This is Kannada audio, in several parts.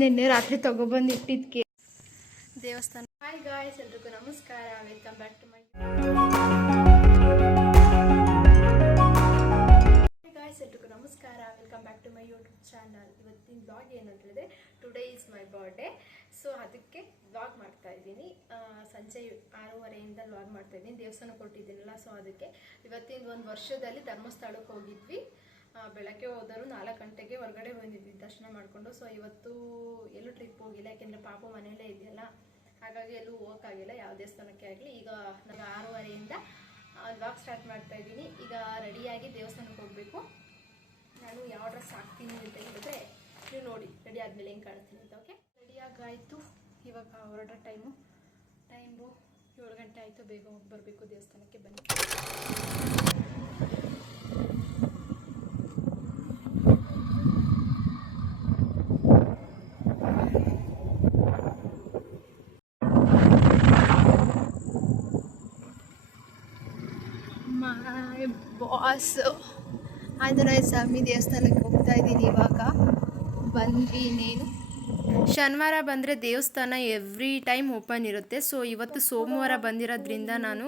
ನಿನ್ನೆ ರಾತ್ರಿ ತಗೊಬಂದು ಇಟ್ಟಿದ್ಕೆ ದೇವಸ್ಥಾನ. ಹಾಯ್ ಗಾಯ್ಸ್, ಎಲ್ರಿಗೂ ನಮಸ್ಕಾರ. Welcome back to my welcome back to my YouTube channel. ಇವತ್ತಿನ ಬ್ಲಾಗ್ ಏನಂತ ಹೇಳಿದ್ರೆ, today is my birthday. So ಅದಕ್ಕೆ ಬ್ಲಾಗ್ ಮಾಡ್ತಾ ಇದ್ದೀನಿ. ಸಂಜೆ 6:30 ಬ್ಲಾಗ್ ಮಾಡ್ತಾ ಇದ್ದೀನಿ. ದೇವಸ್ಥಾನ ಕೊಟ್ಟಿದ್ದೀನಲ್ಲ, ಸೊ ಅದಕ್ಕೆ ಇವತ್ತಿನ ಒಂದು ವರ್ಷದಲ್ಲಿ ಧರ್ಮಸ್ಥಳಕ್ಕೆ ಹೋಗಿದ್ವಿ. ಬೆಳಗ್ಗೆ ಹೋದರು 4 ಗಂಟೆಗೆ ಹೊರಗಡೆ ಬಂದಿದ್ವಿ ದರ್ಶನ ಮಾಡಿಕೊಂಡು. ಸೊ ಇವತ್ತು ಎಲ್ಲೂ ಟ್ರಿಪ್ ಹೋಗಿಲ್ಲ, ಯಾಕೆಂದರೆ ಪಾಪು ಮನೆಯಲ್ಲೇ ಇದೆಯಲ್ಲ, ಹಾಗಾಗಿ ಎಲ್ಲೂ ಹೋಗೋಕ್ಕಾಗಿಲ್ಲ ಯಾವ ದೇವಸ್ಥಾನಕ್ಕೆ ಆಗಲಿ. ಈಗ ನಾನು 6:30 ವ್ಲಾಗ್ ಸ್ಟಾರ್ಟ್ ಮಾಡ್ತಾ ಇದ್ದೀನಿ. ಈಗ ರೆಡಿಯಾಗಿ ದೇವಸ್ಥಾನಕ್ಕೆ ಹೋಗಬೇಕು. ನಾನು ಯಾವ ಡ್ರೆಸ್ ಹಾಕ್ತೀನಿ ಅಂತ ಹೇಳಿದ್ರೆ ನೀವು ನೋಡಿ, ರೆಡಿ ಆದಮೇಲೆ ಹೆಂಗೆ ಕಾಣ್ತೀನಿ ಅಂತ. ಓಕೆ, ರೆಡಿಯಾಗಾಯಿತು. ಇವಾಗ ಹೊರಡೋ ಟೈಮು 7 ಗಂಟೆ ಆಯಿತು. ಬೇಗ ಹೋಗಿ ಬರಬೇಕು ದೇವಸ್ಥಾನಕ್ಕೆ. ಬನ್ನಿ. ಬಾಸ್ ಆಂಜನೇಯ ಸ್ವಾಮಿ ದೇವಸ್ಥಾನಕ್ಕೆ ಹೋಗ್ತಾ ಇದ್ದೀನಿ. ಇವಾಗ ಬಂದ್ವಿ. ಇನ್ನೇನು ಶನಿವಾರ ಬಂದರೆ ದೇವಸ್ಥಾನ ಎವ್ರಿ ಟೈಮ್ ಓಪನ್ ಇರುತ್ತೆ. ಸೊ ಇವತ್ತು ಸೋಮವಾರ ಬಂದಿರೋದ್ರಿಂದ ನಾನು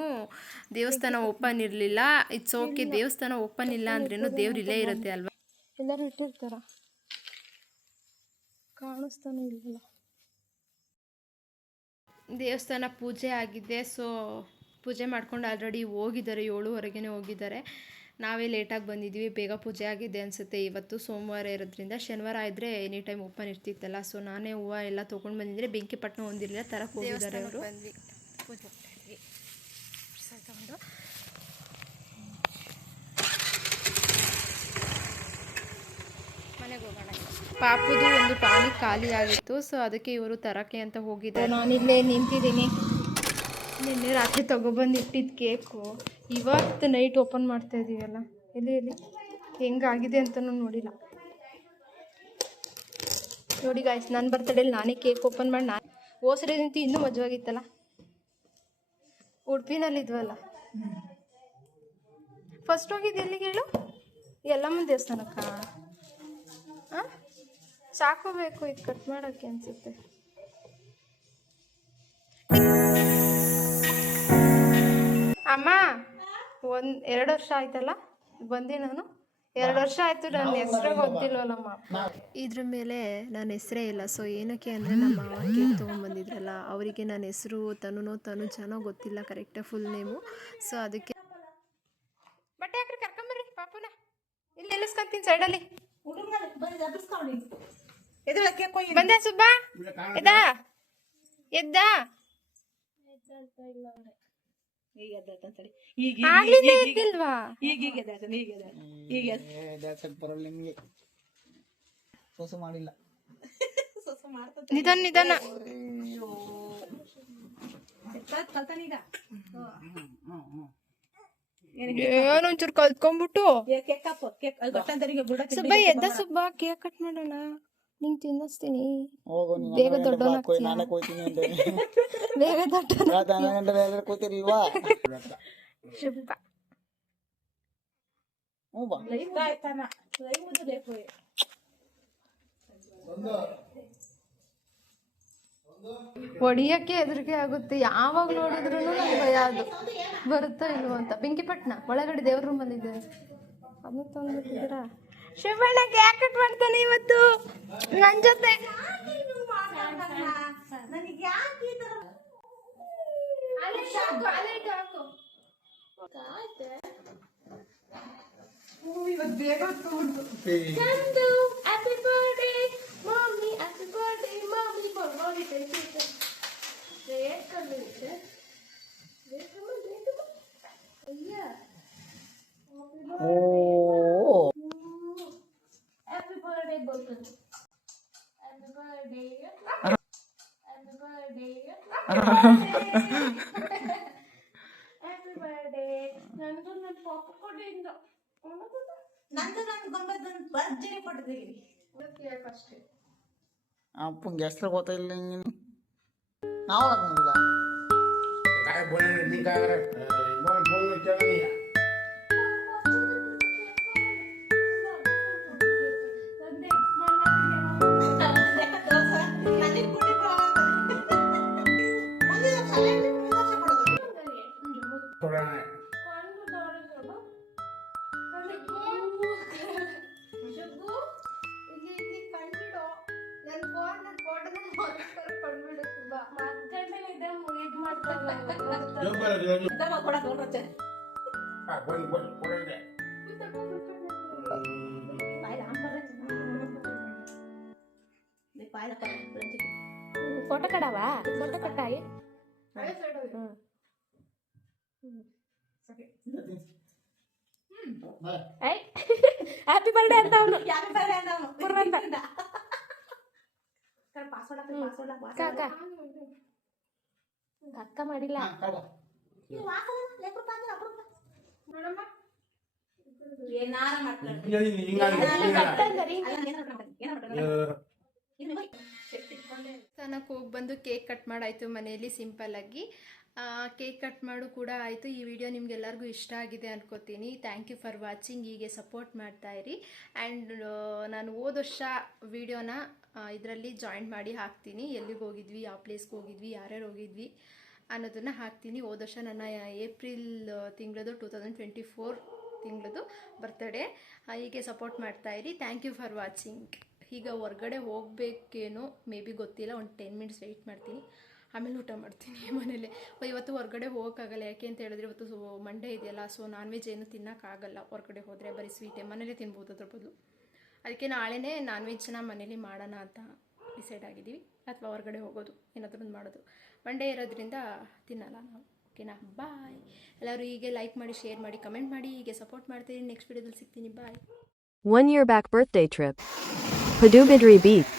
ದೇವಸ್ಥಾನ ಓಪನ್ ಇರಲಿಲ್ಲ. ಇಟ್ಸ್ ಓಕೆ, ದೇವಸ್ಥಾನ ಓಪನ್ ಇಲ್ಲ ಅಂದ್ರೇನು ದೇವ್ರು ಇಲ್ಲೇ ಇರುತ್ತೆ ಅಲ್ವಾ. ಎಲ್ಲರೂ ಇಟ್ಟಿರ್ತಾರ, ಕಾಣಿಸ್ತಾನೆ ಇಲ್ಲಲ್ಲ. ದೇವಸ್ಥಾನ ಪೂಜೆ ಆಗಿದೆ. ಸೊ ಪೂಜೆ ಮಾಡ್ಕೊಂಡು ಆಲ್ರೆಡಿ ಹೋಗಿದ್ದಾರೆ, 7:30ಗೆ ಹೋಗಿದ್ದಾರೆ. ನಾವೇ ಲೇಟಾಗಿ ಬಂದಿದ್ವಿ. ಬೇಗ ಪೂಜೆ ಆಗಿದೆ ಅನಿಸುತ್ತೆ. ಇವತ್ತು ಸೋಮವಾರ ಇರೋದ್ರಿಂದ, ಶನಿವಾರ ಇದ್ದರೆ ಎನಿ ಟೈಮ್ ಓಪನ್ ಇರ್ತಿತ್ತಲ್ಲ. ಸೊ ನಾನೇ ಹೂವು ಎಲ್ಲ ತೊಗೊಂಡು ಬಂದಿದ್ದರೆ ಬೆಂಕಿ ಪಟ್ಟಣ ಹೊಂದಿರಲಿಲ್ಲ, ತರಕ್ಕೆ ಹೋಗಿದ್ದಾರೆ ಅವರು. ಬಂದ್ವಿ, ಪೂಜೆ ಮಾಡ್ತಾ ಇದ್ವಿ. ತಗೊಂಡು ಮನೆಗೆ ಹೋಗೋಣ. ಪಾಪುದು ಒಂದು ಟಾನಿಕ್ ಖಾಲಿ ಆಗಿತ್ತು. ಸೊ ಅದಕ್ಕೆ ಇವರು ತರಕ್ಕೆ ಅಂತ ಹೋಗಿದ್ದಾರೆ. ನಾನಿಲ್ಲೇ ನಿಂತಿದ್ದೀನಿ. ನಿನ್ನೆ ರಾತ್ರಿ ತಗೊಬಂದು ಇಟ್ಟಿದ್ದು ಕೇಕು ಇವತ್ತು ನೈಟ್ ಓಪನ್ ಮಾಡ್ತಾ ಇದ್ದೀವಲ್ಲ. ಎಲ್ಲಿ ಹೆಂಗಾಗಿದೆ ಅಂತಲೂ ನೋಡಿಲ್ಲ. ನೋಡಿ ಗಾಯ್ಸ್, ನನ್ನ ಬರ್ತಡೇಲಿ ನಾನೇ ಕೇಕ್ ಓಪನ್ ಮಾಡಿ ಹೋಸರಿದಂತೂ ಇನ್ನೂ ಮಜವಾಗಿತ್ತಲ್ಲ. ಉಡುಪಿನಲ್ಲಿದ್ವಲ್ಲ. ಫಸ್ಟ್ ಹೋಗಿದ್ದು ಎಲ್ಲಿಗೆ ಹೇಳು? ಎಲ್ಲಮ್ಮ ದೇವಸ್ಥಾನಕ್ಕ. ಸಾಕೋಬೇಕು ಈಗ ಕಟ್ ಮಾಡೋಕ್ಕೆ ಅನಿಸುತ್ತೆ. ಅಮ್ಮ 2 ವರ್ಷ ಆಯ್ತಲ್ಲ ಬಂದು. ನಾನು 2 ವರ್ಷ ಆಯಿತು. ನನ್ನ ಹೆಸ್ರೇ ಗೊತ್ತಿಲ್ವಲ್ಲಮ್ಮ. ಇದ್ರ ಮೇಲೆ ನನ್ನ ಹೆಸರೇ ಇಲ್ಲ. ಸೊ ಏನಕ್ಕೆ ಅಂದರೆ, ನಮ್ಮ ಮಾವ ಕೇಕ್ ತೊಗೊಂಡ್ಬಂದಿದ್ರಲ್ಲ, ಅವರಿಗೆ ನನ್ನ ಹೆಸರು ತನುಜಾನೋ ಗೊತ್ತಿಲ್ಲ ಕರೆಕ್ಟಾಗಿ ಫುಲ್ ನೇಮು. ಸೊ ಅದಕ್ಕೆ ಬಟ್ಟೆ ಹಾಕ್ರಿ, ಕರ್ಕೊಂಬರ್ರಿ ಪಾಪುನ. ಇಲ್ಲಿ ನಿಲ್ಲಿಸ್ಕೊಂತೀನಿ ಸೈಡಲ್ಲಿ. ಬಂದೆ ಸುಬ್ಬ? ಎದ್ದ ನಿಧಾನ. ಏನೊಂಚೂರು ಕಲ್ತ್ಕೊಂಡ್ಬಿಟ್ಟು ಸುಬ್ಬ ಎದ್ದ. ಸುಬ್ಬ ಕೇಕ್ ಕಟ್ ಮಾಡೋಣ, ನಿಂಗೆ ತಿನ್ನಿಸ್ತೀನಿ. ಬೇಗ ದೊಡ್ಡವನ ಬೇಗ ದೊಡ್ಡ ಕೂತಿರ್ಲಿಲ್ವಾ? ಶುಭ ಹೊಡಿಯಕ್ಕೆ ಹೆದರಿಕೆ ಆಗುತ್ತೆ. ಯಾವಾಗ ನೋಡಿದ್ರು ನನಗೆ ಭಯ, ಅದು ಬರುತ್ತೋ ಇಲ್ವೋ ಅಂತ. ಬೆಂಕಿಪಟ್ಟಣ ಒಳಗಡೆ ದೇವ್ರ ರೂಮಲ್ಲಿ ಇದೆ, ಅದನ್ನ ತಂದ್ಬಿಟ್ಟಿದ್ದೀರಾ? ಶಿವಣ್ಣ ಕೇಕ್ ಕಟ್ ಮಾಡ್ತಾನೆ ಇವತ್ತು ನನ್ನ ಜೊತೆ. Happy birthday mummy, happy birthday mummy. Happy birthday, Bolton. Happy birthday. Happy birthday. Happy birthday. ನಂದು ನನ್ನ ಪಾಪ ಕೊಡಿಂದ. ನಂದು ನನ್ನ ಗೊಂಬೆದೊಂದು ಭರ್ಜರಿ ಕೊಟ್ಟಿದ್ದೀವಿ. ಅಷ್ಟೇ. ಅಪ್ಪಂಗೆ ಹೆಸರು ಗೊತ್ತಿಲ್ಲ. ನಾವು ಹಾಕೊಂಡಿಲ್ಲ. ಕಾಯಿ ಬೋಳೆ ನಿಂಗಾಗ್ರೆ ಬೋಳೆ ಚಗನಿಯ. ಫೋಟೋ ಕಡವಾ ಫೋಟೋ ಕಟ್ಟಾಯಿ ಹ್ಯಾಪಿ ಬರ್ಡೇ ಅಂತ ಅವನು ಅಕ್ಕ ಮಾಡಿಲ್ಲ ಹೋಗಿ ಬಂದು ಕೇಕ್ ಕಟ್ ಮಾಡಾಯ್ತು ಮನೆಯಲ್ಲಿ ಸಿಂಪಲ್ ಆಗಿ ಕೇಕ್ ಕಟ್ ಮಾಡು ಕೂಡ ಆಯಿತು. ಈ ವಿಡಿಯೋ ನಿಮ್ಗೆಲ್ಲರಿಗೂ ಇಷ್ಟ ಆಗಿದೆ ಅನ್ಕೋತೀನಿ. Thank you for watching. ಹೀಗೆ ಸಪೋರ್ಟ್ ಮಾಡ್ತಾ ಇರಿ. ಆ್ಯಂಡ್ ನಾನು ಹೋದ ವರ್ಷ ವಿಡಿಯೋನ ಇದರಲ್ಲಿ ಜಾಯಿಂಟ್ ಮಾಡಿ ಹಾಕ್ತೀನಿ. ಎಲ್ಲಿಗೆ ಹೋಗಿದ್ವಿ, ಯಾವ ಪ್ಲೇಸ್ಗೆ ಹೋಗಿದ್ವಿ, ಯಾರ್ಯಾರು ಹೋಗಿದ್ವಿ ಅನ್ನೋದನ್ನು ಹಾಕ್ತೀನಿ. ಹೋದ ವರ್ಷ ನನ್ನ ಏಪ್ರಿಲ್ ತಿಂಗಳದು 2024 ತಿಂಗಳದು ಬರ್ತಡೇ. ಹೀಗೆ ಸಪೋರ್ಟ್ ಮಾಡ್ತಾ ಇರಿ. Thank you for watching. ಈಗ ಹೊರ್ಗಡೆ ಹೋಗಬೇಕೇನೋ ಮೇ ಬಿ ಗೊತ್ತಿಲ್ಲ. ಒಂದು 10 ಮಿನಿಟ್ಸ್ ವೆಯ್ಟ್ ಮಾಡ್ತೀನಿ, ಆಮೇಲೆ ಊಟ ಮಾಡ್ತೀನಿ ಮನೇಲಿ. ಇವತ್ತು ಹೊರಗಡೆ ಹೋಗೋಕ್ಕಾಗಲ್ಲ. ಯಾಕೆ ಅಂತ ಹೇಳಿದ್ರೆ ಇವತ್ತು ಮಂಡೇ ಇದೆಯಲ್ಲ, ಸೊ ನಾನ್ ವೆಜ್ ಏನು ತಿನ್ನೋಕ್ಕಾಗಲ್ಲ. ಹೊರಗಡೆ ಹೋದರೆ ಬರೀ ಸ್ವೀಟೇ, ಮನೇಲಿ ತಿನ್ಬೋದು ಅದ್ರ ಬದಲು. ಅದಕ್ಕೆ ನಾಳೆನೇ ನಾನ್ ವೆಜ್ನ ಮನೇಲಿ ಮಾಡೋಣ ಅಂತ ಡಿಸೈಡ್ ಆಗಿದ್ದೀವಿ. ಅಥವಾ ಹೊರಗಡೆ ಹೋಗೋದು, ಏನಾದರೂ ಒಂದು ಮಾಡೋದು. ಮಂಡೇ ಇರೋದ್ರಿಂದ ತಿನ್ನಲ್ಲ ನಾವು. ಓಕೆನಾ? ಬಾಯ್. ಎಲ್ಲರೂ ಹೀಗೆ ಲೈಕ್ ಮಾಡಿ, ಶೇರ್ ಮಾಡಿ, ಕಮೆಂಟ್ ಮಾಡಿ. ಹೀಗೆ ಸಪೋರ್ಟ್ ಮಾಡ್ತೀನಿ. ನೆಕ್ಸ್ಟ್ ವಿಡಿಯೋದಲ್ಲಿ ಸಿಗ್ತೀನಿ. ಬಾಯ್. 1 year back birthday trip. Padubidri Beach.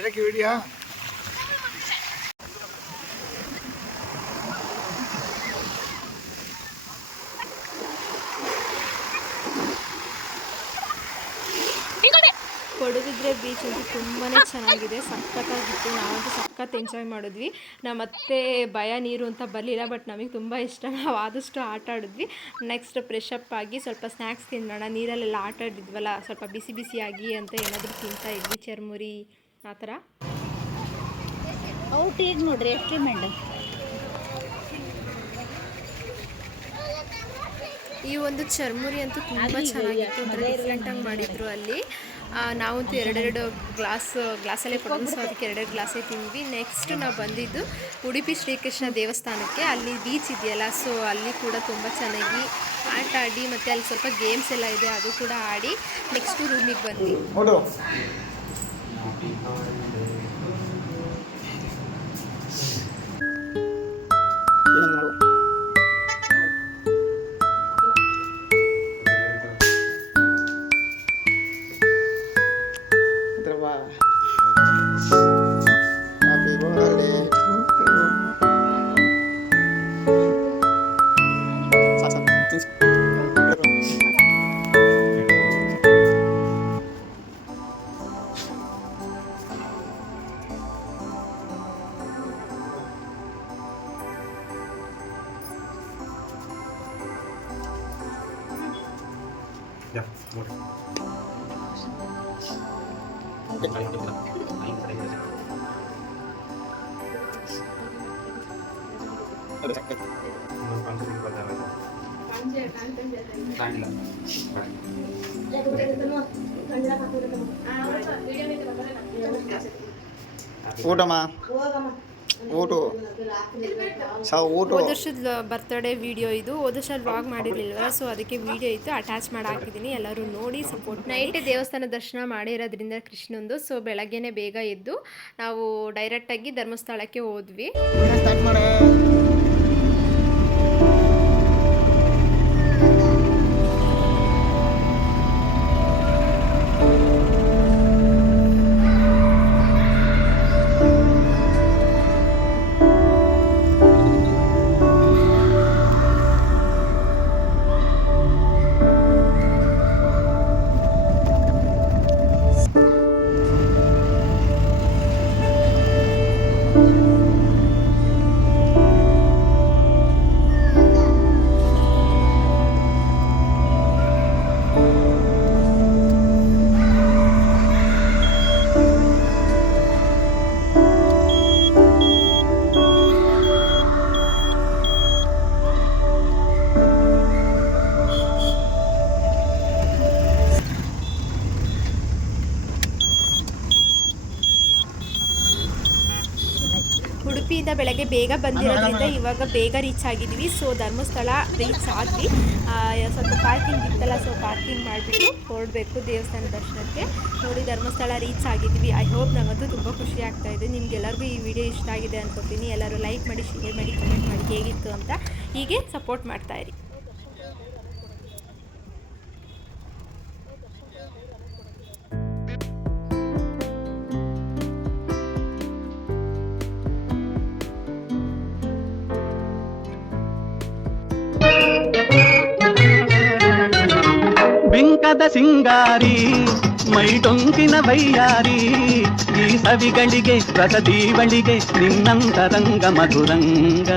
ಇದಕ್ಕೆ ವಿಡಿಯೋ ಪಡುಬಿದ್ರೆ ಬೀಚ್ ಅಂತೂ ತುಂಬಾ ಚೆನ್ನಾಗಿದೆ, ಸಖತ್ತಾಗಿತ್ತು. ನಾವಂತೂ ಸಖತ್ ಎಂಜಾಯ್ ಮಾಡಿದ್ವಿ. ನಮ್ಮತ್ತೆ ಭಯ ನೀರು ಅಂತ ಬರಲಿಲ್ಲ, ಬಟ್ ನಮಗೆ ತುಂಬ ಇಷ್ಟ. ನಾವು ಆದಷ್ಟು ಆಟ ಆಡಿದ್ವಿ. ನೆಕ್ಸ್ಟ್ ಫ್ರೆಶಪ್ ಆಗಿ ಸ್ವಲ್ಪ ಸ್ನ್ಯಾಕ್ಸ್ ತಿನ್ನೋಣ, ನೀರಲ್ಲೆಲ್ಲ ಆಟ ಆಡಿದ್ವಲ್ಲ, ಸ್ವಲ್ಪ ಬಿಸಿ ಬಿಸಿಯಾಗಿ ಅಂತ ಏನಾದರೂ ತಿಂತಾ ಇದ್ವಿ, ಚರ್ಮುರಿ ಆ ಥರ. ಔಟ್ ಈಗ ನೋಡ್ರಿ ಎಕ್ಸ್ಟ್ರೀಮೆಂಟ್. ಈ ಒಂದು ಚರ್ಮುರಿ ಅಂತೂ ತುಂಬ ಚೆನ್ನಾಗಿತ್ತು, ಒಂಥರ ಡಿಫ್ರೆಂಟಾಗಿ ಮಾಡಿದ್ರು ಅಲ್ಲಿ. ನಾವಂತೂ ಎರಡೆರಡು ಗ್ಲಾಸಲ್ಲೇ ಕೊಡೋದು, ಸೊ ಅದಕ್ಕೆ ಎರಡೆರಡು ಗ್ಲಾಸೇ ತಿಂದ್ವಿ. ನೆಕ್ಸ್ಟ್ ನಾವು ಬಂದಿದ್ದು ಉಡುಪಿ ಶ್ರೀಕೃಷ್ಣ ದೇವಸ್ಥಾನಕ್ಕೆ. ಅಲ್ಲಿ ಬೀಚ್ ಇದೆಯಲ್ಲ, ಸೊ ಅಲ್ಲಿ ಕೂಡ ತುಂಬ ಚೆನ್ನಾಗಿ ಆಟ ಆಡಿ, ಮತ್ತು ಅಲ್ಲಿ ಸ್ವಲ್ಪ ಗೇಮ್ಸ್ ಎಲ್ಲ ಇದೆ, ಅದು ಕೂಡ ಆಡಿ ನೆಕ್ಸ್ಟು ರೂಮಿಗೆ ಬಂದ್ವಿ. Ya, bueno. ಊಟಮ್ಮ ಊಟ ಹೋದ ವರ್ಷದ ಬರ್ತ್ಡೇ ವಿಡಿಯೋ ಇದು. ಹೋದ ವರ್ಷ ವ್ಲಾಗ್ ಮಾಡಿರಲಿಲ್ವ, ಸೊ ಅದಕ್ಕೆ ವಿಡಿಯೋ ಇತ್ತು, ಅಟ್ಯಾಚ್ ಮಾಡಿ ಹಾಕಿದ್ದೀನಿ. ಎಲ್ಲರೂ ನೋಡಿ ಸಪೋರ್ಟ್. ನೈಟೇ ದೇವಸ್ಥಾನ ದರ್ಶನ ಮಾಡಿರೋದ್ರಿಂದ ಕೃಷ್ಣಂದು, ಸೊ ಬೆಳಗ್ಗೆನೇ ಬೇಗ ಎದ್ದು ನಾವು ಡೈರೆಕ್ಟಾಗಿ ಧರ್ಮಸ್ಥಳಕ್ಕೆ ಹೋದ್ವಿ. ಉಡುಪಿಯಿಂದ ಬೆಳಗ್ಗೆ ಬೇಗ ಬಂದಿರೋದ್ರಿಂದ ಇವಾಗ ಬೇಗ ರೀಚ್ ಆಗಿದ್ದೀವಿ. ಸೊ ಧರ್ಮಸ್ಥಳ ರೀಚ್ ಆದ್ವಿ. ಸ್ವಲ್ಪ ಪಾರ್ಕಿಂಗ್ ಇತ್ತಲ್ಲ, ಸೊ ಪಾರ್ಕಿಂಗ್ ಮಾಡಿಬಿಟ್ಟು ಹೊರಡಬೇಕು ದೇವಸ್ಥಾನ ದರ್ಶನಕ್ಕೆ. ನೋಡಿ ಧರ್ಮಸ್ಥಳ ರೀಚ್ ಆಗಿದ್ದೀವಿ. ಐ ಹೋಪ್ ನಮಗೂ ತುಂಬ ಖುಷಿ ಆಗ್ತಾ ಇದೆ. ನಿಮ್ಗೆಲ್ಲರಿಗೂ ಈ ವಿಡಿಯೋ ಇಷ್ಟ ಆಗಿದೆ ಅನ್ಕೋತೀನಿ. ಎಲ್ಲರೂ ಲೈಕ್ ಮಾಡಿ, ಶೇರ್ ಮಾಡಿ, ಕಮೆಂಟ್ ಮಾಡಿ ಹೇಗಿತ್ತು ಅಂತ. ಹೀಗೆ ಸಪೋರ್ಟ್ ಮಾಡ್ತಾಯಿರಿ. ಬಿಂಕದ ಸಿಂಗಾರಿ ಮೈಟೊಂಕಿನ ಬೈಯಾರಿ ಈ ಸವಿಗಳಿಗೆ ರಸದೀವಳಿಗೆ ನಿನ್ನಂತರಂಗ ಮಧುರಂಗ